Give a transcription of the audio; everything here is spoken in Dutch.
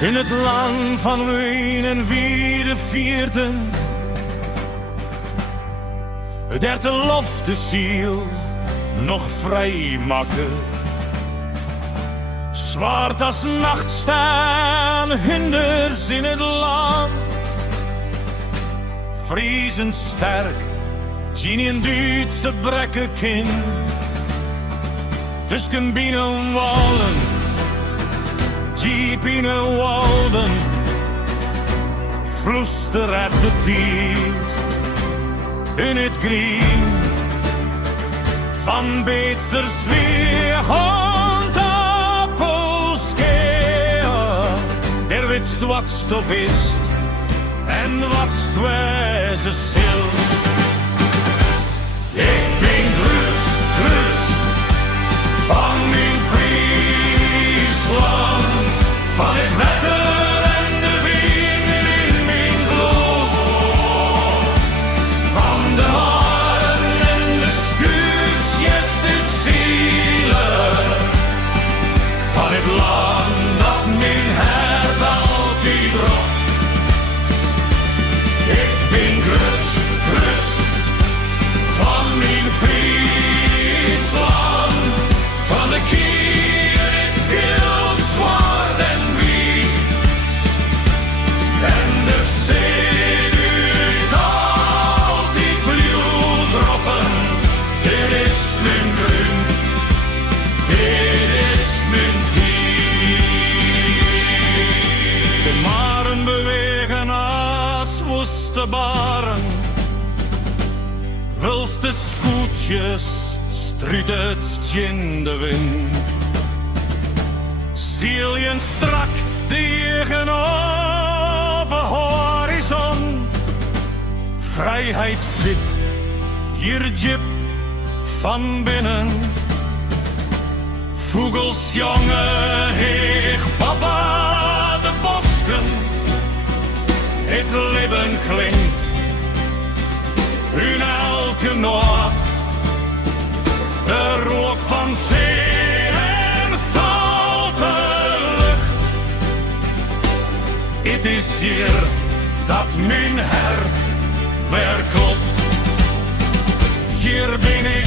In het land van ween en wie de vierde, der de lof de ziel nog vrij maken. Zwart als nacht staan hinders in het land. Vriezend sterk, zien in Duitse brekken kin. Tussen binnen wallen, diep in de walden, vloester het de tijd in het green van Beetsters weerhand appelskeel. Der witst wat stop is en wat stwezen zils. Ik ben rust van mijn Friesland, van het wetter en de wind in mijn bloed, van de haren en de schuurtjes, de zielen, van het land dat mijn hart altijd ropt. Ik ben rust van mijn Friesland, van de kier het veld zwart en wit, en de zee duurt altijd bloeddroppen. Dit is mijn groen, dit is mijn tijd. De maren bewegen als woeste baren, wilste scootjes struit het in de wind. Ziel je strak tegen op de horizon. Vrijheid zit hier diep van binnen. Vogels jongen heeg papa de bosken. Het leven klinkt in elke noot. De rook van zee en zoute lucht. Het is hier dat mijn hart weer klopt. Hier ben ik